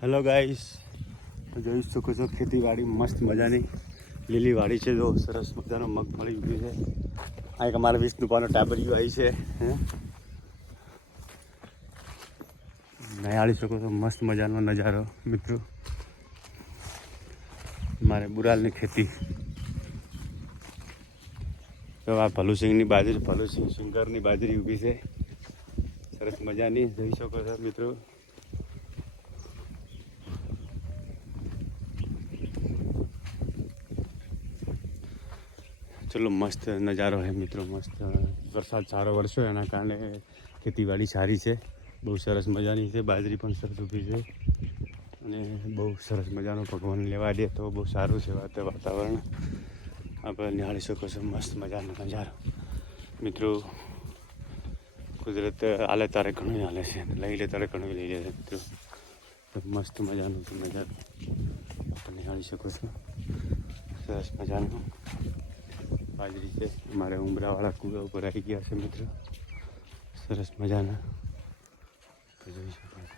Hello guys, તો જોઈ શકો છો ખેતીવાડી મસ્ત મજાની લીલી વાડી છે. જો સરસ મજાનો મગફળી ઉભી છે. આ એક અમારા વિષ્ણુપાનો ટાબરિયું આવી છે. નિહાળી શકો છો મસ્ત મજાનો નજારો મિત્રો. મારે બુરાલની ખેતી. તો આ ભલુસિંગની બાજરી, ભલુસિંગ સિંગરની બાજરી ઊભી છે સરસ મજાની, જોઈ શકો છો મિત્રો. ચલો મસ્ત નજારો છે મિત્રો. મસ્ત વરસાદ સારો વરસ્યો એના કારણે ખેતીવાડી સારી છે. બહુ સરસ મજાની છે. બાજરી પણ સરસ ઊભી છે અને બહુ સરસ મજાનો ભગવાન લેવા દે તો બહુ સારું છે વાતાવરણ. આપણે નિહાળી શકો છો મસ્ત મજાનો નજારો મિત્રો. કુદરત આલે તારે ઘણું હાલે છે, લઈ લે તારે ઘણું લઈ લે છે મિત્રો. મસ્ત મજાનો નજારો આપણે નિહાળી શકો છો. સરસ મજાનો બાજરી છે. અમારે ઉમરાવાળા કૂવા ઉપર આવી ગયા છે મિત્રો. સરસ મજાના જોઈ શકો છો.